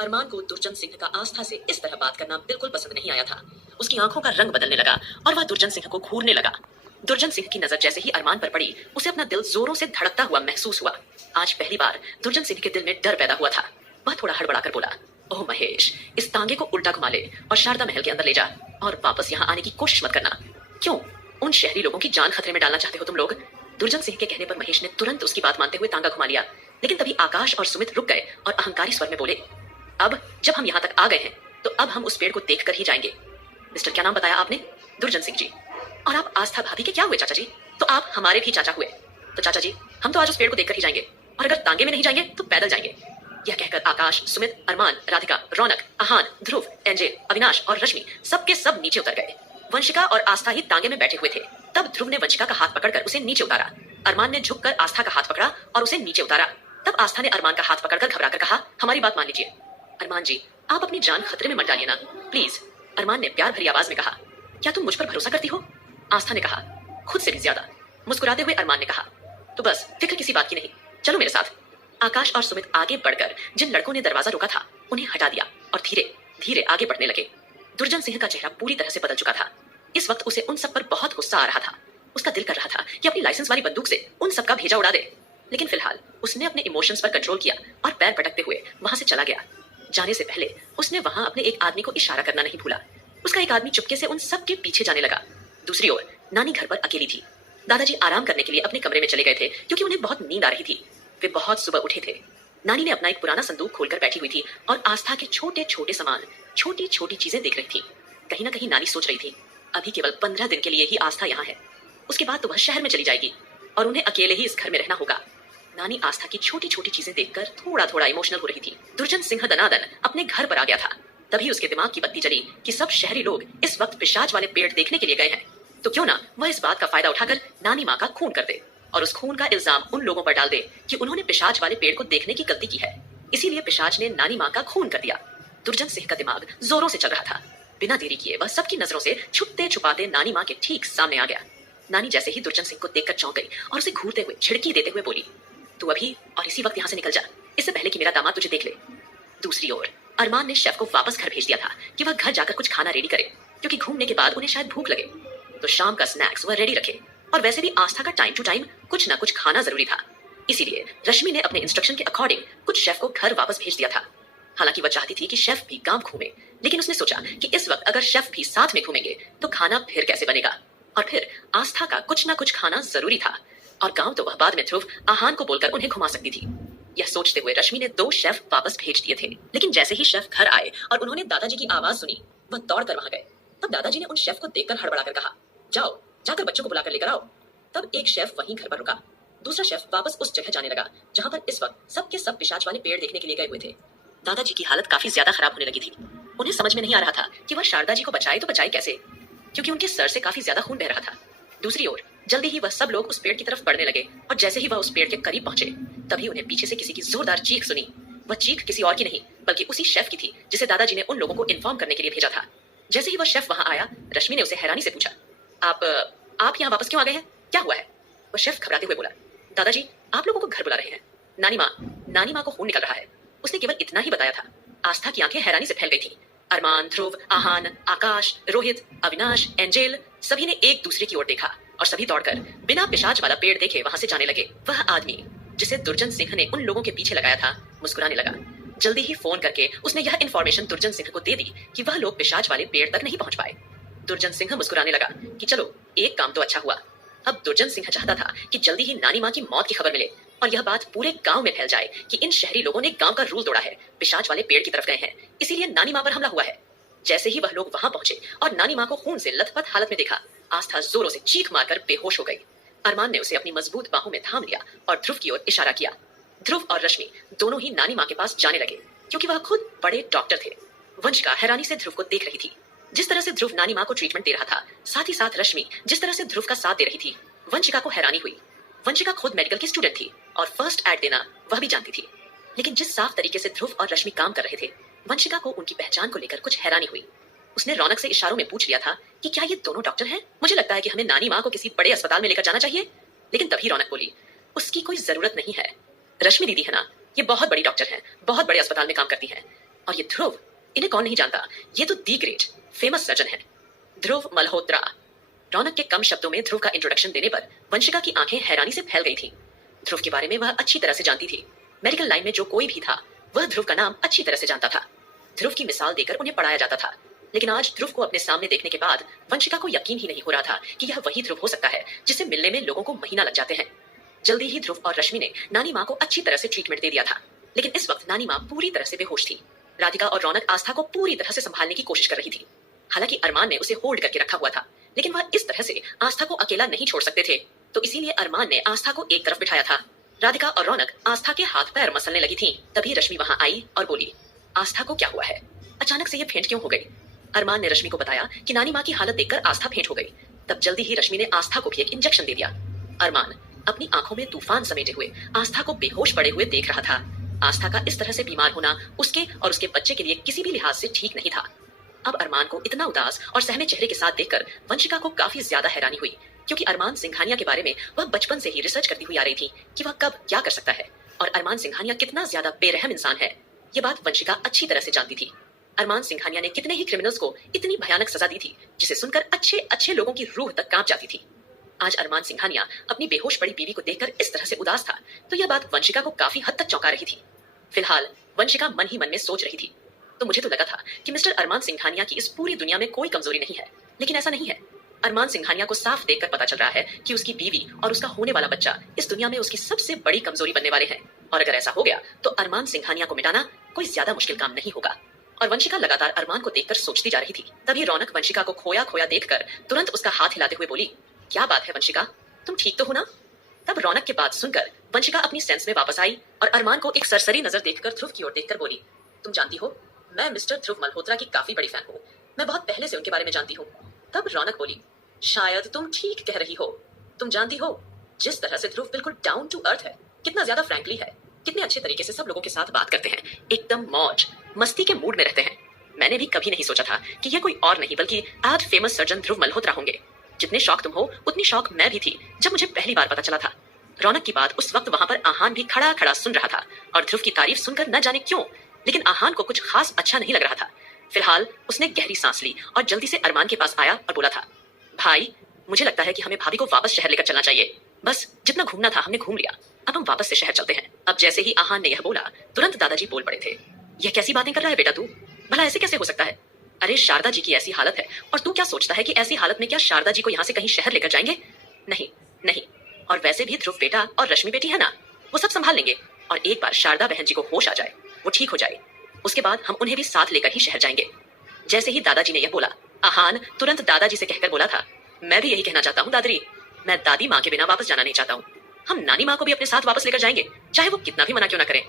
अरमान को दुर्जन सिंह का आस्था से इस तरह बात करना बिल्कुल पसंद नहीं आया था। उसकी आंखों का रंग बदलने लगा और वह दुर्जन सिंह को घूरने लगा। दुर्जन सिंह की नजर जैसे ही अरमान पर पड़ी, उसे अपना दिल जोरों से धड़कता हुआ महसूस हुआ। आज पहली बार दुर्जन सिंह के दिल में डर पैदा हुआ था। वह थोड़ा हड़बड़ाकर बोला, ओह महेश, इस तांगे को उल्टा घुमा ले और शारदा महल के अंदर ले जा और वापस यहाँ आने की कोशिश मत करना। क्यों? उन शहरी लोगों की जान खतरे में डालना चाहते हो तुम लोग? दुर्जन सिंह के कहने पर महेश ने तुरंत उसकी बात मानते हुए तांगा घुमा लिया। लेकिन तभी आकाश और सुमित रुक गए और अहंकारी स्वर में बोले, अब जब हम यहाँ तक आ गए हैं तो अब हम उस पेड़ को देख कर ही जाएंगे। मिस्टर, क्या नाम बताया आपने? दुर्जन सिंह जी। और आप आस्था भाभी के क्या हुए चाचा जी? तो आप हमारे भी चाचा हुए। तो चाचा जी, हम तो आज उस पेड़ को देखकर ही जाएंगे, और अगर तांगे में नहीं जाएंगे तो पैदल जाएंगे। यह कहकर आकाश, सुमित, अरमान, राधिका, रौनक, आहान, ध्रुव, एंजेल, अविनाश और रश्मि सबके सब नीचे उतर गए। वंशिका और आस्था ही तांगे में बैठे हुए थे। तब ध्रुव ने वंशिका का हाथ पकड़कर उसे नीचे उतारा। अरमान ने झुककर आस्था का हाथ पकड़ा और उसे नीचे उतारा। तब आस्था ने अरमान का हाथ पकड़कर घबराकर कहा, हमारी बात मान लीजिए। अरमान जी, आप अपनी जान खतरे में मत डालिए ना, प्लीज। अरमान ने प्यार भरी आवाज में कहा, क्या तुम मुझ पर भरोसा करती हो? आस्था ने कहा, खुद से भी ज्यादा। मुस्कुराते हुए अरमान ने कहा, तो बस फिक्र किसी बात की नहीं, चलो मेरे साथ। आकाश और सुमित आगे बढ़कर जिन लड़कों ने दरवाजा रोका था उन्हें हटा दिया और धीरे धीरे आगे बढ़ने लगे। दुर्जन सिंह का चेहरा पूरी तरह से बदल चुका था। इस वक्त उसे उन सब पर बहुत गुस्सा आ रहा था। उसका दिल कर रहा था कि अपनी लाइसेंस वाली बंदूक से उन सबका भेजा उड़ा दे। लेकिन फिलहाल उसने अपने इमोशंस पर कंट्रोल किया और पैर पटकते हुए वहां से चला गया। जाने से पहले उसने वहां अपने एक आदमी को इशारा करना नहीं भूला। उसका एक आदमी चुपके से उन सब के पीछे जाने लगा। दूसरी ओर नानी घर पर अकेली थी। दादाजी आराम करने के लिए अपने कमरे में चले गए थे क्योंकि उन्हें बहुत नींद आ रही थी। वे बहुत सुबह उठे थे। नानी ने अपना एक पुराना संदूक खोलकर बैठी हुई थी और आस्था के छोटे छोटे सामान, छोटी छोटी चीजें देख रही थी। कहीं ना कहीं नानी सोच रही थी, अभी केवल 15 दिन के लिए ही आस्था यहाँ है, उसके बाद तो वह शहर में चली जाएगी और उन्हें अकेले ही इस घर में रहना होगा। नानी आस्था की छोटी छोटी चीजें देखकर थोड़ा थोड़ा इमोशनल हो रही थी। दुर्जन सिंह दनादन अपने घर पर आ गया था। तभी उसके दिमाग की बत्ती जली कि सब शहरी लोग इस वक्त पिशाच वाले पेड़ देखने के लिए गए हैं, तो क्यों ना वह इस बात का फायदा उठाकर नानी माँ का खून कर दे और उस खून का इल्जाम उन लोगों पर डाल दे कि उन्होंने पिशाच वाले पेड़ को देखने की गलती की है, इसीलिए पिशाच ने नानी माँ का खून कर दिया। दुर्जन सिंह का दिमाग जोरों से चल रहा था। बिना देरी किए वह सबकी नजरों से छुपते छुपाते नानी माँ के ठीक सामने आ गया। नानी जैसे ही दुर्जन सिंह को देखकर चौंक गई और उसे घूरते हुए छिड़की देते हुए बोली, तू अभी और इसी वक्त यहाँ से निकल जा, इससे पहले कि मेरा दामाद तुझे देख ले। दूसरी ओर अरमान ने शेफ को वापस घर भेज दिया था कि वह घर जाकर कुछ खाना रेडी करे, क्योंकि घूमने के बाद उन्हें शायद भूख लगे, तो शाम का स्नैक्स वह रेडी रखे। और वैसे भी आस्था का टाइम टू टाइम कुछ ना कुछ खाना जरूरी था, इसीलिए रश्मि ने अपने इंस्ट्रक्शन के अकॉर्डिंग कुछ शेफ को घर वापस भेज दिया था। हालांकि वह चाहती थी कि शेफ भी गांव घूमे, लेकिन उसने सोचा कि इस वक्त अगर शेफ भी साथ में घूमेंगे तो खाना फिर कैसे बनेगा, और फिर आस्था का कुछ ना कुछ खाना जरूरी था, और गांव तो वह बाद में ध्रुव, आहान को बोलकर उन्हें घुमा सकती थी। यह सोचते हुए रश्मि ने 2 शेफ वापस भेज दिए थे। लेकिन जैसे ही शेफ घर आए और उन्होंने दादाजी की आवाज सुनी, वह दौड़कर वहां गए। तब दादाजी ने उन शेफ को देखकर हड़बड़ाकर कहा, जाओ जाकर बच्चों को बुलाकर लेकर आओ। तब एक शेफ वहीं घर पर रुका। दूसरा शेफ वापस उस जगह जाने लगा जहां पर इस वक्त सबके सब पिशाच वाले पेड़ देखने के लिए गए हुए थे। दादाजी की हालत काफी ज्यादा खराब होने लगी थी। उन्हें समझ में नहीं आ रहा था कि वह शारदा जी को बचाए तो बचाए कैसे, क्योंकि उनके सर से काफी ज्यादा खून बह रहा था। दूसरी ओर जल्दी ही वह सब लोग उस पेड़ की तरफ बढ़ने लगे, और जैसे ही वह उस पेड़ के करीब पहुंचे तभी उन्हें पीछे से किसी की जोरदार चीख सुनी। वह चीख किसी और की नहीं बल्कि उसी शेफ की थी जिसे दादाजी ने उन लोगों को इन्फॉर्म करने के लिए भेजा था। जैसे ही वह शेफ वहां आया, रश्मि ने उसे हैरानी से पूछा, आप यहाँ वापस क्यों आ गए हैं, क्या हुआ है? वह शेफ घबराते हुए बोला, दादाजी आप लोगों को घर बुला रहे हैं, नानी माँ को खून निकल रहा है। उसने केवल इतना ही बताया था। आस्था की आंखें हैरानी से फैल गई थी। अरमान, ध्रुव, आहान, आकाश, रोहित, अविनाश, एंजेल सभी ने एक दूसरे की ओर देखा और सभी दौड़कर बिना पिशाच वाला पेड़ देखे वहां से जाने लगे। वह आदमी जिसे दुर्जन सिंह ने उन लोगों के पीछे लगाया था मुस्कुराने लगा। जल्दी ही फोन करके उसने यह इन्फॉर्मेशन दुर्जन सिंह को दे दी कि वह लोग पिशाच वाले पेड़ तक नहीं पहुंच पाए। दुर्जन सिंह मुस्कुराने लगा कि चलो एक काम तो अच्छा हुआ। अब दुर्जन सिंह चाहता था कि जल्दी ही नानी माँ की मौत की खबर मिले और यह बात पूरे गांव में फैल जाए कि इन शहरी लोगों ने गांव का रूल तोड़ा है, पिशाच वाले पेड़ की तरफ गए हैं, इसीलिए नानी माँ पर हमला हुआ है। जैसे ही वह लोग वहां पहुंचे और नानी माँ को खून से लथपथ हालत में देखा, आस्था जोरों से चीख मारकर बेहोश हो गई। अरमान ने उसे अपनी मजबूत बाहों में थाम लिया और ध्रुव की ओर इशारा किया। ध्रुव और रश्मि दोनों ही नानी माँ के पास जाने लगे क्योंकि वह खुद बड़े डॉक्टर थे। वंशिका हैरानी से ध्रुव को देख रही थी। जिस तरह से ध्रुव नानी माँ को ट्रीटमेंट दे रहा था, साथ ही साथ रश्मि जिस तरह से ध्रुव का साथ दे रही थी, वंशिका को हैरानी हुई। वंशिका खुद मेडिकल की स्टूडेंट थी और फर्स्ट एड देना वह भी जानती थी। लेकिन जिस साफ तरीके से ध्रुव और रश्मि काम कर रहे थे, वंशिका को उनकी पहचान को लेकर कुछ हैरानी हुई। उसने रौनक से इशारों में पूछ लिया था कि क्या ये दोनों डॉक्टर हैं? मुझे लगता है कि हमें नानी माँ को किसी बड़े अस्पताल में लेकर जाना चाहिए। लेकिन तभी रौनक बोली, उसकी कोई जरूरत नहीं है। रश्मि दीदी है ना, ये बहुत बड़ी डॉक्टर है, बहुत बड़े अस्पताल में काम करती है, और ये ध्रुव, इन्हें कौन नहीं जानता, ये तो दी ग्रेट फेमस सर्जन है, ध्रुव मल्होत्रा। रौनक के कम शब्दों में ध्रुव का इंट्रोडक्शन देने पर वंशिका की आंखें हैरानी से फैल गई थीं। ध्रुव के बारे में वह अच्छी तरह से जानती थी। मेडिकल लाइन में जो कोई भी था वह ध्रुव का नाम अच्छी तरह से जानता था। ध्रुव की मिसाल देकर उन्हें पढ़ाया जाता था। लेकिन आज ध्रुव को अपने सामने देखने के बाद वंशिका को यकीन ही नहीं हो रहा था कि यह वही ध्रुव हो सकता है जिससे मिलने में लोगों को महीना लग जाते हैं। जल्दी ही ध्रुव और रश्मि ने नानी माँ को अच्छी तरह से ट्रीटमेंट दे दिया था। लेकिन इस वक्त नानी माँ पूरी तरह से बेहोश थी। राधिका और रौनक आस्था को पूरी तरह से संभालने की कोशिश कर रही थी। हालांकि अरमान ने उसे होल्ड करके रखा हुआ था, लेकिन वह इस तरह से आस्था को अकेला नहीं छोड़ सकते थे, तो इसीलिए अरमान ने आस्था को एक तरफ बिठाया था। राधिका और रौनक आस्था के हाथ पैर मसलने लगी थीं। तभी रश्मि वहां आई और बोली, आस्था को क्या हुआ है? अचानक से ये फेंट क्यों हो गई? अरमान ने रश्मि को बताया कि नानी माँ की हालत देखकर आस्था फेंट हो गई। तब जल्दी ही रश्मि ने आस्था को भी एक इंजेक्शन दे दिया। अरमान अपनी आंखों में तूफान समेटे हुए आस्था को बेहोश पड़े हुए देख रहा था। आस्था का इस तरह से बीमार होना उसके और उसके बच्चे के लिए किसी भी लिहाज से ठीक नहीं था। अब अरमान को इतना उदास और सहमे चेहरे के साथ देखकर वंशिका को काफी ज्यादा हैरानी हुई, क्योंकि अरमान सिंघानिया के बारे में वह बचपन से ही रिसर्च करती हुई आ रही थी कि वह कब क्या कर सकता है और अरमान सिंघानिया कितना ज्यादा बेरहम इंसान है। ये बात वंशिका अच्छी तरह से जानती थी। अरमान सिंघानिया ने कितने ही क्रिमिनल्स को इतनी भयानक सजा दी थी जिसे सुनकर अच्छे अच्छे लोगों की रूह तक कांप जाती थी। आज अरमान सिंघानिया अपनी बेहोश पड़ी बीवी को देखकर इस तरह से उदास था, तो यह बात वंशिका को काफी हद तक चौंका रही थी। फिलहाल वंशिका मन ही मन में सोच रही थी, तो मुझे तो लगा था कि मिस्टर अरमान सिंघानिया की इस पूरी दुनिया में कोई कमजोरी नहीं है, लेकिन ऐसा नहीं है। अरमान सिंघानिया को साफ देखकर पता चल रहा है कि उसकी बीवी और उसका होने वाला बच्चा इस दुनिया में उसकी सबसे बड़ी कमजोरी बनने वाले हैं, और अगर ऐसा हो गया तो अरमान सिंघानिया को मिटाना कोई ज्यादा मुश्किल काम नहीं होगा। और वंशिका लगातार अरमान को देखकर सोचती जा रही थी। तभी रौनक वंशिका को खोया खोया देखकर तुरंत उसका हाथ हिलाते हुए बोली, क्या बात है वंशिका, तुम ठीक तो हो ना? तब रौनक की बात सुनकर वंशिका अपनी सेंस में वापस आई और अरमान को एक सरसरी नजर देखकर ध्रुव की ओर देखकर बोली, तुम जानती हो, मैं मिस्टर ध्रुव मल्होत्रा की काफी बड़ी फैन हूँ। मैं बहुत पहले से उनके बारे में जानती हूँ। तब रौनक बोली, शायद तुम ठीक कह रही हो। तुम जानती हो, जिस तरह से ध्रुव बिल्कुल डाउन टू अर्थ है, कितना ज्यादा फ्रैंकली है, कितने अच्छे तरीके से सब लोगों के साथ बात करते हैं, एकदम मौज मस्ती के मूड में रहते हैं। मैंने भी कभी नहीं सोचा था कि ये कोई और नहीं बल्कि आज फेमस सर्जन ध्रुव मल्होत्रा होंगे। जितने शौक तुम हो उतनी शौक मैं भी थी जब मुझे पहली बार पता चला था। रौनक की बात उस वक्त वहां पर आहान भी खड़ा खड़ा सुन रहा था और ध्रुव की तारीफ सुनकर न जाने क्यों, लेकिन आहान को कुछ खास अच्छा नहीं लग रहा था। फिलहाल उसने गहरी सांस ली और जल्दी से अरमान के पास आया और बोला था, भाई मुझे लगता है कि हमें भाभी को वापस शहर लेकर चलना चाहिए। बस जितना घूमना था हमने घूम लिया, अब हम वापस से शहर चलते हैं। अब जैसे ही आहान ने यह बोला, तुरंत दादाजी बोल पड़े थे, यह कैसी बातें कर रहा है बेटा तू? भला ऐसे कैसे हो सकता है? अरे शारदा जी की ऐसी हालत है और तू क्या सोचता है कि ऐसी हालत में क्या शारदा जी को यहाँ से कहीं शहर लेकर जाएंगे? नहीं नहीं, और वैसे भी ध्रुव बेटा और रश्मि बेटी है ना, वो सब संभाल लेंगे। और एक बार शारदा बहन जी को होश आ जाए, वो ठीक हो जाए, उसके बाद हम उन्हें भी साथ लेकर ही शहर जाएंगे। जैसे ही दादाजी ने यह बोला, आहान तुरंत दादाजी से कहकर बोला था, मैं भी यही कहना चाहता हूँ दादी, मैं दादी माँ के बिना वापस जाना नहीं चाहता हूँ। हम नानी माँ को भी अपने साथ वापस लेकर जाएंगे, चाहे वो कितना भी मना क्यों ना करें।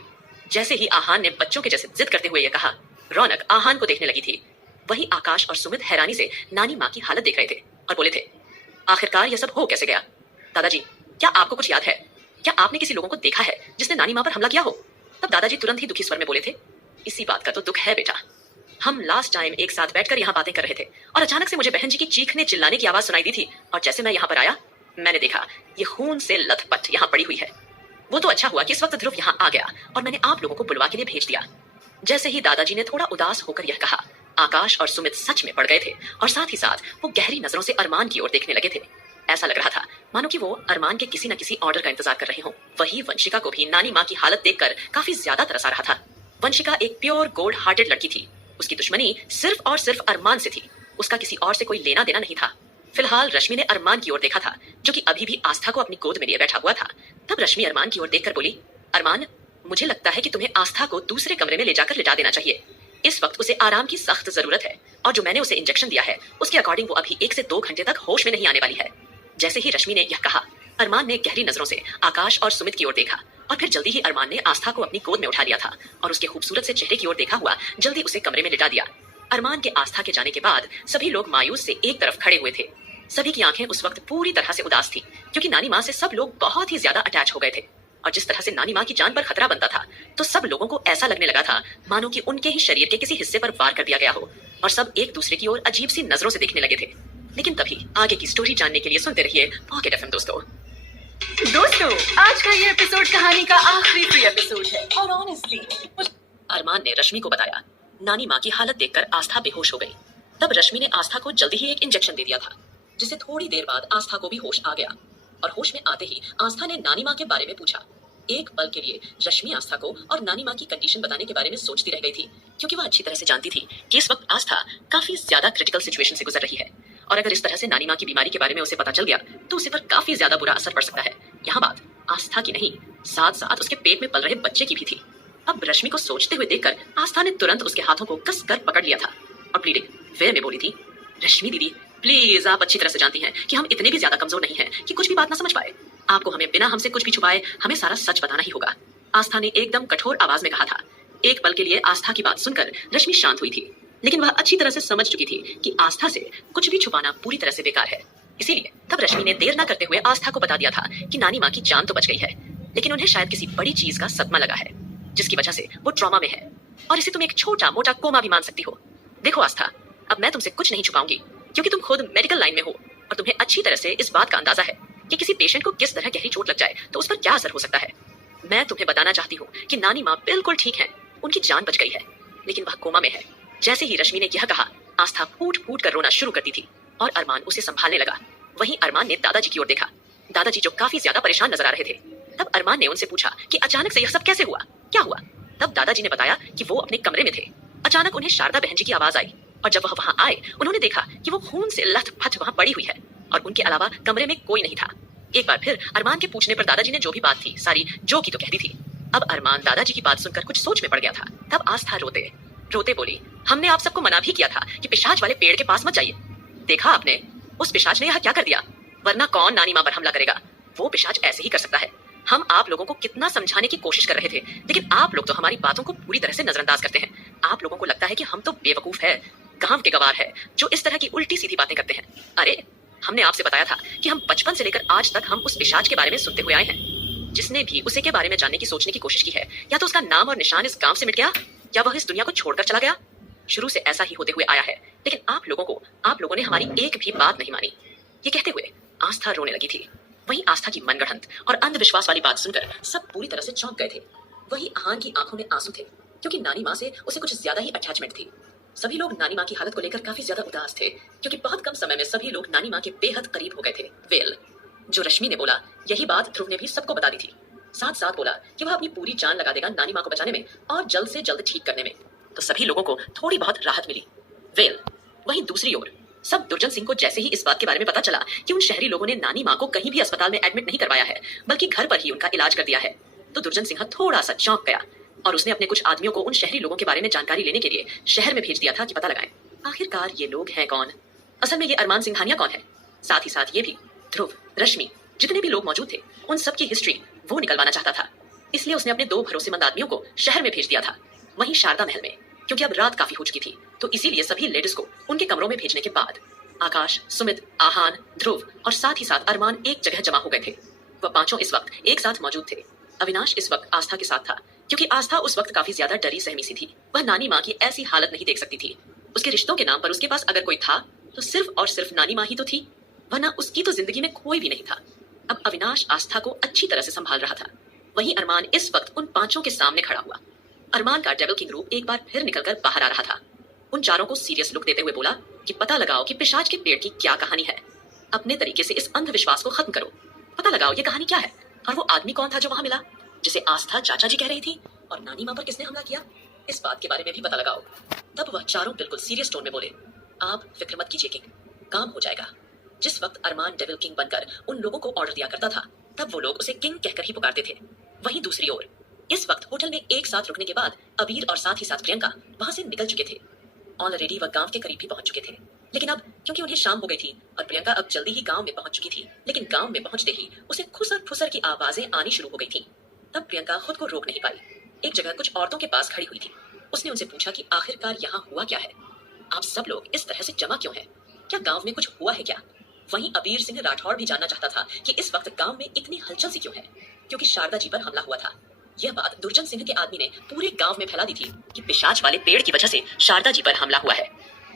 जैसे ही आहान ने बच्चों के जैसे जिद करते हुए यह कहा, रौनक आहान को देखने लगी थी। वही आकाश और सुमित हैरानी से नानी माँ की हालत देख रहे थे और बोले थे, आखिरकार यह सब हो कैसे गया? दादाजी, क्या आपको कुछ याद है? क्या आपने किसी लोगों को देखा है जिसने नानी माँ पर हमला किया हो? तब दादाजी तुरंत ही दुखी स्वर में बोले थे, इसी बात का तो दुख है बेटा। हम लास्ट टाइम एक साथ बैठकर यहाँ बातें कर रहे थे और अचानक से मुझे बहन जी की चीखने चिल्लाने की आवाज सुनाई दी थी, और जैसे मैं यहाँ पर आया मैंने देखा ये खून से लथपथ यहाँ पड़ी हुई है। वो तो अच्छा हुआ कि इस वक्त ध्रुव यहाँ आ गया और मैंने आप लोगों को बुलवा के लिए भेज दिया। जैसे ही दादाजी ने थोड़ा उदास होकर यह कहा, आकाश और सुमित सच में पड़ गए थे और साथ ही साथ वो गहरी नजरों से अरमान की ओर देखने लगे थे। ऐसा लग रहा था मानो कि वो अरमान के किसी न किसी ऑर्डर का इंतजार कर रहे हों। वही वंशिका को भी नानी माँ की हालत देखकर काफी ज्यादा तरस आ रहा था। वंशिका एक प्योर गोल्ड हार्टेड लड़की थी। उसकी दुश्मनी सिर्फ और सिर्फ अरमान से थी, उसका किसी और से कोई लेना देना नहीं था। फिलहाल रश्मि ने अरमान की ओर देखा था, जो कि अभी भी आस्था को अपनी गोद में लिए बैठा हुआ था। तब रश्मि अरमान की ओर देखकर बोली, अरमान मुझे लगता है कि तुम्हें आस्था को दूसरे कमरे में ले जाकर लिटा देना चाहिए। इस वक्त उसे आराम की सख्त जरूरत है और जो मैंने उसे इंजेक्शन दिया है उसके अकॉर्डिंग वो अभी 1 से 2 घंटे तक होश में नहीं आने वाली है। जैसे ही रश्मि ने यह कहा, अरमान ने गहरी नजरों से आकाश और सुमित की ओर देखा और फिर जल्दी ही अरमान ने आस्था को अपनी गोद में उठा लिया था और उसके खूबसूरत से चेहरे की ओर देखा हुआ जल्दी उसे कमरे में लिटा दिया। अरमान के आस्था के जाने के बाद सभी लोग मायूस से एक तरफ खड़े हुए थे। सभी की आंखें उस वक्त पूरी तरह से उदास थी, क्योंकि नानी माँ से सब लोग बहुत ही ज्यादा अटैच हो गए थे और जिस तरह से नानी माँ की जान पर खतरा बनता था तो सब लोगों को ऐसा लगने लगा था मानो कि उनके ही शरीर के किसी हिस्से पर वार कर दिया गया हो और सब एक दूसरे की ओर अजीब सी नजरों से देखने लगे थे। लेकिन तभी आगे की स्टोरी जानने के लिए सुनते रहिए पॉकेट एफएम दोस्तों, आज का ये एपिसोड कहानी का आखिरी फ्री एपिसोड है और ऑनेस्टली अरमान ने रश्मि को बताया, नानी माँ की हालत देखकर आस्था बेहोश हो गई। तब रश्मि ने आस्था को जल्दी ही एक इंजेक्शन दे दिया था, जिससे थोड़ी देर बाद आस्था को भी होश आ गया। और होश में आते ही आस्था ने नानी माँ के बारे में पूछा। एक पल के लिए रश्मि आस्था को और नानी माँ की कंडीशन बताने के बारे में सोचती रह गई थी, क्योंकि वह अच्छी तरह से जानती थी कि इस वक्त आस्था काफी ज्यादा क्रिटिकल सिचुएशन से गुजर रही है, और अगर इस तरह से नानी माँ की बीमारी के बारे में उसे पता चल गया तो उसे पर काफी ज्यादा बुरा असर पड़ सकता है। यहाँ बात आस्था की नहीं, साथ साथ उसके पेट में पल रहे बच्चे की भी थी। अब रश्मि को सोचते हुए देखकर आस्था ने तुरंत उसके हाथों को कस कर पकड़ लिया था और प्लीडिंग वे में बोली थी, रश्मि दीदी प्लीज, आप अच्छी तरह से जानती हैं कि हम इतने भी ज्यादा कमजोर नहीं हैं कि कुछ भी बात ना समझ पाए। आपको हमें बिना हमसे कुछ भी छुपाए हमें सारा सच बताना ही होगा। आस्था ने एकदम कठोर आवाज में कहा था। एक पल के लिए आस्था की बात सुनकर रश्मि शांत हुई थी, लेकिन वह अच्छी तरह से समझ चुकी थी कि आस्था से कुछ भी छुपाना पूरी तरह से बेकार है। इसीलिए तब रश्मि ने देर न करते हुए आस्था को बता दिया था कि नानी माँ की जान तो बच गई है, लेकिन उन्हें शायद किसी बड़ी चीज का सदमा लगा है, जिसकी वजह से वो ट्रॉमा में है, और इसे तुम एक छोटा मोटा कोमा भी मान सकती हो। देखो आस्था, अब मैं तुमसे कुछ नहीं छुपाऊंगी, क्योंकि तुम खुद मेडिकल लाइन में हो और तुम्हें अच्छी तरह से इस बात का अंदाजा है कि किसी पेशेंट को किस तरह गहरी चोट लग जाए तो उस पर क्या असर हो सकता है। मैं तुम्हें बताना चाहती हूँ कि नानी माँ बिल्कुल ठीक है, उनकी जान बच गई है, लेकिन वह कोमा में है। जैसे ही रश्मि ने यह कहा, आस्था फूट फूट कर रोना शुरू करती थी और अरमान उसे संभालने लगा। वहीं अरमान ने दादाजी की ओर देखा। दादाजी जो काफी ज्यादा परेशान नजर आ रहे थे। तब अरमान ने उनसे पूछा कि अचानक से यह सब कैसे हुआ, क्या हुआ। तब दादाजी ने बताया कि वो अपने कमरे में थे। अचानक उन्हें शारदा बहन जी की आवाज आई, और जब वह वहां आए उन्होंने देखा कि वो खून से लथपथ वहां पड़ी हुई है, और उनके अलावा कमरे में कोई नहीं था। एक बार फिर अरमान के पूछने पर दादाजी ने जो भी बात थी सारी जो की तो कह दी थी। अब अरमान दादाजी की बात सुनकर कुछ सोच में पड़ गया था। तब आस्था रोते रोते बोली, हमने आप सबको मना भी किया था कि पिशाच वाले पेड़ के पास मत जाइए। देखा आपने, उस पिशाच ने यह क्या कर दिया, वरना कौन नानी माँ पर हमला करेगा। वो पिशाच ऐसे ही कर सकता है। हम आप लोगों को कितना समझाने की कोशिश कर रहे थे, लेकिन आप लोग तो हमारी बातों को पूरी तरह से नजरअंदाज करते हैं। आप लोगों को लगता है कि हम तो बेवकूफ है, गांव के गवार है, जो इस तरह की उल्टी सीधी बातें करते हैं। अरे हमने आपसे बताया था कि हम बचपन से लेकर आज तक हम उस पिशाच के बारे में सुनते हुए आए हैं। जिसने भी उसे के बारे में जानने की सोचने की कोशिश की है, या तो उसका नाम और निशान इस गांव से मिट गया, या वह इस दुनिया को छोड़कर चला गया। शुरू से ऐसा ही होते हुए आया है, लेकिन आप लोगों ने हमारी एक भी बात नहीं मानी। ये कहते हुए आस्था रोने लगी थी। वहीं आस्था की मनगढ़ंत और अंधविश्वास वाली बात सुनकर सब पूरी तरह से चौंक गए थे। वहीं आहान की आंखों में आंसू थे, क्योंकि नानी माँ से उसे कुछ ज्यादा ही अटैचमेंट थी। सभी लोग नानी माँ की हालत को लेकर काफी ज्यादा उदास थे, क्योंकि बहुत कम समय में सभी लोग नानी माँ के बेहद करीब हो गए थे। वेल, जो रश्मि ने बोला यही बात ध्रुव ने भी सबको बता दी थी। साथ साथ बोला कि वह अपनी पूरी जान लगा देगा नानी माँ को बचाने में और जल्द से जल्द ठीक करने में। तो सभी लोगों को थोड़ी बहुत राहत मिली। वेल, वहीं दूसरी ओर सब दुर्जन सिंह को जैसे ही इस बात के बारे में पता चला कि उन शहरी लोगों ने नानी माँ को कहीं भी अस्पताल में एडमिट नहीं करवाया है, बल्कि घर पर ही उनका इलाज कर दिया है, तो दुर्जन सिंह थोड़ा सा चौंक गया और उसने अपने कुछ आदमियों को उन शहरी लोगों के बारे में जानकारी लेने के लिए शहर में भेज दिया था कि पता लगाएं आखिरकार ये लोग हैं कौन, असल में ये अरमान सिंघानिया कौन है। साथ ही साथ ये भी ध्रुव, रश्मि, जितने भी लोग मौजूद थे उन सब की हिस्ट्री वो निकलवाना चाहता था। इसलिए उसने अपने 2 भरोसेमंद आदमियों को शहर में भेज दिया था, वहीं शारदा महल में, क्योंकि अब रात काफी हो चुकी थी। तो इसीलिए सभी लेडीज को उनके कमरों में भेजने के बाद आकाश, सुमित, आहान, ध्रुव और साथ ही साथ अरमान एक जगह जमा हो गए थे। वह पांचों इस वक्त एक साथ मौजूद थे। अविनाश इस वक्त आस्था के साथ था, क्योंकि आस्था उस वक्त काफी ज्यादा डरी सहमी सी थी। वह नानी माँ की ऐसी हालत नहीं देख सकती थी। उसके रिश्तों के नाम पर उसके पास अगर कोई था तो सिर्फ और सिर्फ नानी माँ ही तो थी, वरना उसकी तो जिंदगी में कोई भी नहीं था। अब अविनाश आस्था को अच्छी तरह से संभाल रहा था। वहीं अरमान इस वक्त उन पांचों के सामने खड़ा हुआ। अरमान का डेविल किंग रूप एक बार फिर निकलकर बाहर आ रहा था। उन चारों को सीरियस लुक देते हुए बोला कि पता लगाओ कि पिशाच के पेड़ की क्या कहानी है। अपने तरीके से इस अंधविश्वास को खत्म करो। पता लगाओ ये कहानी क्या है, और वो आदमी कौन था जो वहां मिला, जिसे आस्था चाचा जी कह रही थी, और नानी माँ पर किसने हमला किया, इस बात के बारे में भी पता लगाओ। तब वह चारों बिल्कुल सीरियस टोन में बोले, आप फिक्र मत कीजिए किंग, काम हो जाएगा। जिस वक्त अरमान डेविल किंग बनकर उन लोगों को ऑर्डर दिया करता था, तब वो लोग उसे किंग कहकर ही पुकारते थे। वहीं दूसरी ओर इस वक्त होटल में एक साथ रुकने के बाद अबीर और साथ ही साथ प्रियंका वहां से निकल चुके थे। ऑलरेडी वह गांव के करीब भी पहुंच चुके थे, लेकिन अब क्योंकि उन्हें शाम हो गई थी और प्रियंका अब जल्दी ही गांव में पहुंच चुकी थी, लेकिन गांव में पहुंचते ही उसे खुसर फुसर की आवाजें आनी शुरू हो गई थी। तब प्रियंका खुद को रोक नहीं पाई। एक जगह कुछ औरतों के पास खड़ी हुई थी। उसने उनसे पूछा कि आखिरकार यहाँ हुआ क्या है, आप सब लोग इस तरह से जमा क्यों हैं, क्या गांव में कुछ हुआ है क्या। वहीं अबीर सिंह राठौड़ भी जानना चाहता था कि इस वक्त गांव में इतनी हलचल सी क्यों है, क्योंकि शारदा जी पर हमला हुआ था। यह बात दुर्जन सिंह के आदमी ने पूरे गांव में फैला दी थी कि पिशाच वाले पेड़ की वजह से शारदा जी पर हमला हुआ है।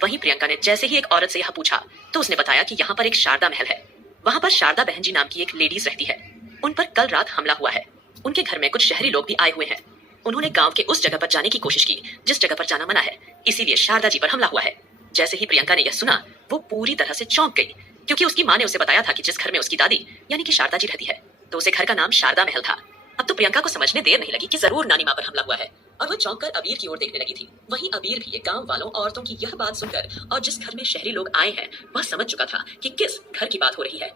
वहीं प्रियंका ने जैसे ही एक औरत से यह पूछा तो उसने बताया कि यहाँ पर एक शारदा महल है, वहां पर शारदा बहन जी नाम की एक लेडीज रहती है, उन पर कल रात हमला हुआ है। उनके घर में कुछ शहरी लोग भी आए हुए हैं। उन्होंने गांव के उस जगह पर जाने की कोशिश की जिस जगह पर जाना मना है, इसीलिए शारदा जी पर हमला हुआ है। जैसे ही प्रियंका ने यह सुना, वो पूरी तरह से चौंक गई, क्योंकि उसकी माँ ने उसे बताया था कि जिस घर में उसकी दादी यानी कि शारदा जी रहती है, तो उसे घर का नाम शारदा महल था। अब तो प्रियंका को समझने देर नहीं लगी कि जरूर नानी माँ पर हमला हुआ है, और वह चौंक कर अबीर की ओर देखने लगी थी। वहीं अबीर भी गांव वालों औरतों की यह बात सुनकर और जिस घर में शहरी लोग आए हैं वह समझ चुका था कि किस घर की बात हो रही है।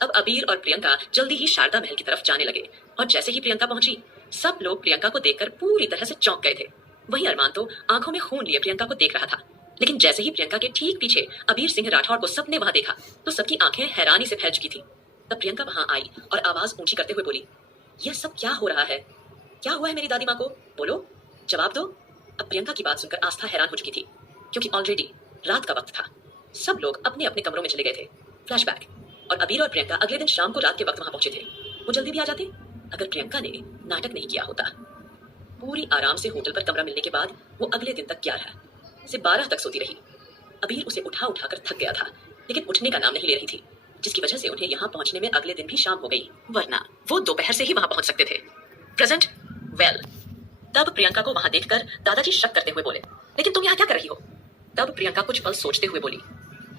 अब अबीर और प्रियंका जल्दी ही शारदा महल की तरफ जाने लगे, और जैसे ही प्रियंका पहुंची, सब लोग प्रियंका को देखकर पूरी तरह से चौंक गए थे। वहीं अरमान तो आंखों में खून लिए प्रियंका को देख रहा था। लेकिन जैसे ही प्रियंका के ठीक पीछे अबीर सिंह राठौर को सबने वहां देखा, तो सबकी आंखें हैरानी से फैल चुकी थी। तब प्रियंका वहां आई और आवाज ऊंची करते हुए बोली, यह सब क्या हो रहा है? क्या हुआ है मेरी दादी माँ को? बोलो, जवाब दो। अब प्रियंका की बात सुनकर आस्था हैरान हो चुकी थी, क्योंकि ऑलरेडी रात का वक्त था। सब लोग अपने अपने कमरों में चले गए थे। फ्लैशबैक, और अबीर और प्रियंका अगले दिन शाम को रात के वक्त वहां पहुंचे थे। वो जल्दी भी आ जाते अगर प्रियंका ने नाटक नहीं किया होता। पूरी आराम से होटल पर कमरा मिलने के बाद वो अगले दिन तक 11 से 12 तक सोती रही। अबीर उसे उठा उठाकर थक गया था, लेकिन उठने का नाम नहीं ले रही थी, जिसकी वजह से उन्हें यहाँ पहुंचने में अगले दिन भी शाम हो गई, वरना वो दोपहर से ही वहां पहुंच सकते थे। Present well. तब प्रियंका को वहां देखकर दादाजी शक करते हुए बोले, लेकिन तुम यहाँ क्या कर रही हो? तब प्रियंका कुछ पल सोचते हुए बोली,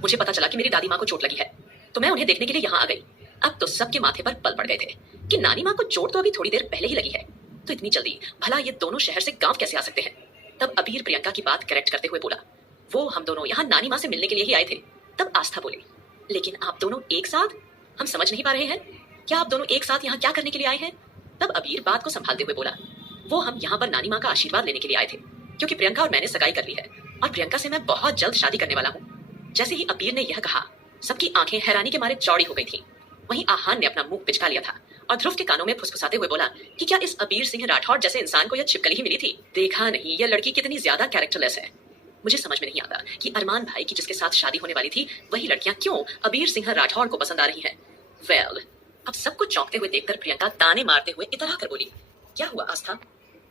मुझे पता चला कि मेरी दादी माँ को चोट लगी है, तो मैं उन्हें देखने के लिए यहाँ आ गई। अब तो सबके माथे पर पल पड़ गए थे कि नानी माँ को चोट तो अभी थोड़ी देर पहले ही लगी है, तो इतनी जल्दी भला ये दोनों शहर से गांव कैसे आ सकते हैं? तब अबीर प्रियंका की बात करेक्ट करते हुए बोला, वो हम दोनों यहाँ नानी माँ से मिलने के लिए ही आए थे। तब आस्था बोली, लेकिन आप दोनों एक साथ? हम समझ नहीं पा रहे हैं, क्या आप दोनों एक साथ यहाँ क्या करने के लिए आए हैं? तब अबीर बात को संभालते हुए बोला, वो हम यहाँ पर नानी माँ का आशीर्वाद लेने के लिए आए थे, क्योंकि प्रियंका और मैंने सगाई कर ली है, और प्रियंका से मैं बहुत जल्द शादी करने वाला हूँ। जैसे ही अबीर ने यह कहा, सबकी आंखें हैरानी के मारे चौड़ी हो गई थी। वहीं आहान ने अपना मुंह पिचका लिया था और ध्रुव के कानों में फुसफुसाते हुए बोला कि क्या इस अबीर सिंह राठौर जैसे इंसान को यह छिपकली ही मिली थी? देखा नहीं, यह लड़की कितनी ज्यादा कैरेक्टरलेस है। मुझे समझ में नहीं आता कि अरमान भाई की जिसके साथ शादी होने वाली थी, वही लड़कियां क्यों अबीर सिंह राठौर को पसंद आ रही हैं। वेल, अब सबको चौंकते हुए देखकर प्रियंका ताने मारते हुए इतरा कर बोली, क्या हुआ आस्था?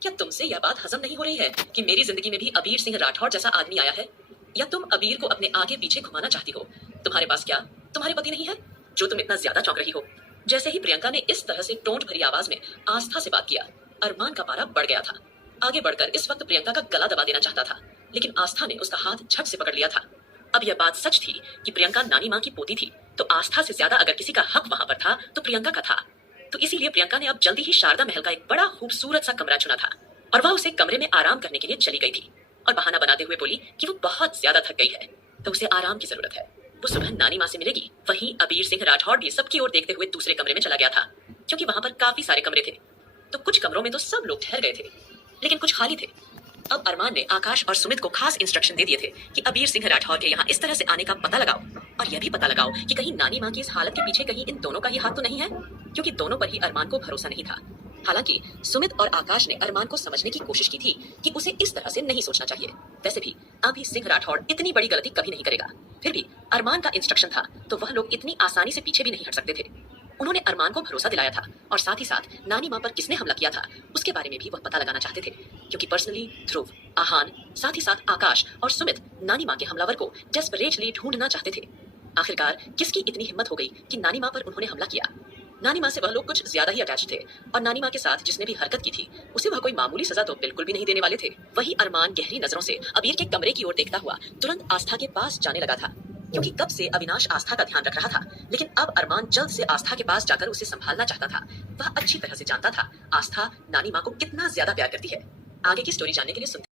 क्या तुमसे यह बात हजम नहीं हो रही है कि मेरी जिंदगी में भी अबीर सिंह राठौर जैसा आदमी आया है? या तुम अबीर को अपने आगे पीछे घुमाना चाहती हो? तुम्हारे पास क्या तुम्हारे पति नहीं है जो तुम इतना ज्यादा चौंक रही हो? जैसे ही प्रियंका ने इस तरह से टोंट भरी आवाज में आस्था से बात किया, अरमान का पारा बढ़ गया था। आगे बढ़कर इस वक्त प्रियंका का गला दबा देना चाहता था, लेकिन आस्था ने उसका हाथ झट से पकड़ लिया था। अब यह बात सच थी कि प्रियंका नानी माँ की पोती थी, तो आस्था से ज्यादा अगर किसी का हक वहां पर था तो प्रियंका का था। तो इसीलिए प्रियंका ने अब जल्दी ही शारदा महल का एक बड़ा खूबसूरत सा कमरा चुना था, और वह उसे कमरे में आराम करने के लिए चली गई थी, और बहाना बनाते हुए बोली कि वो बहुत ज्यादा थक गई है, तो उसे आराम की जरूरत है, वो सुबह नानी माँ से मिलेगी। वहीं अबीर सिंह राठौर भी सबकी ओर देखते हुए दूसरे कमरे में चला गया था, क्योंकि वहां पर काफी सारे कमरे थे। तो कुछ कमरों में तो सब लोग ठहर गए थे, लेकिन कुछ खाली थे। अब अरमान ने आकाश और सुमित को खास इंस्ट्रक्शन दे दिए थे कि अबीर सिंह राठौर के यहाँ इस तरह से आने का पता लगाओ, और यह भी पता लगाओ कि कहीं नानी माँ की इस हालत के पीछे कहीं इन दोनों का ही हाथ तो नहीं है, क्योंकि दोनों पर ही अरमान को भरोसा नहीं था। हालांकि सुमित और आकाश ने अरमान को समझने की कोशिश की थी कि उसे इस तरह से नहीं सोचना चाहिए। वैसे भी अभी सिंह राठौर इतनी बड़ी गलती कभी नहीं करेगा, फिर भी अरमान का इंस्ट्रक्शन था, तो वह लोग इतनी आसानी से पीछे भी नहीं हट सकते थे। उन्होंने अरमान को भरोसा दिलाया था, और साथ ही साथ नानी माँ पर किसने हमला किया था उसके बारे में भी वह पता लगाना चाहते थे, क्योंकि पर्सनली ध्रुव, आहान, साथ ही साथ आकाश और सुमित नानी माँ के हमलावर को डेस्परेटली ढूंढना चाहते थे। आखिरकार किसकी इतनी हिम्मत हो गई कि नानी माँ पर उन्होंने हमला किया? नानी माँ से वह लोग कुछ ज्यादा ही अटैच थे, और नानी माँ के साथ जिसने भी हरकत की थी उसे वह कोई मामूली सजा तो बिल्कुल भी नहीं देने वाले थे। वही अरमान गहरी नजरों से अबीर के कमरे की ओर देखता हुआ तुरंत आस्था के पास जाने लगा था, क्योंकि कब से अविनाश आस्था का ध्यान रख रहा था, लेकिन अब अरमान जल्द से आस्था के पास जाकर उसे संभालना चाहता था। वह अच्छी तरह से जानता था आस्था नानी माँ को कितना ज्यादा प्यार करती है। आगे की स्टोरी जानने के लिए सुनते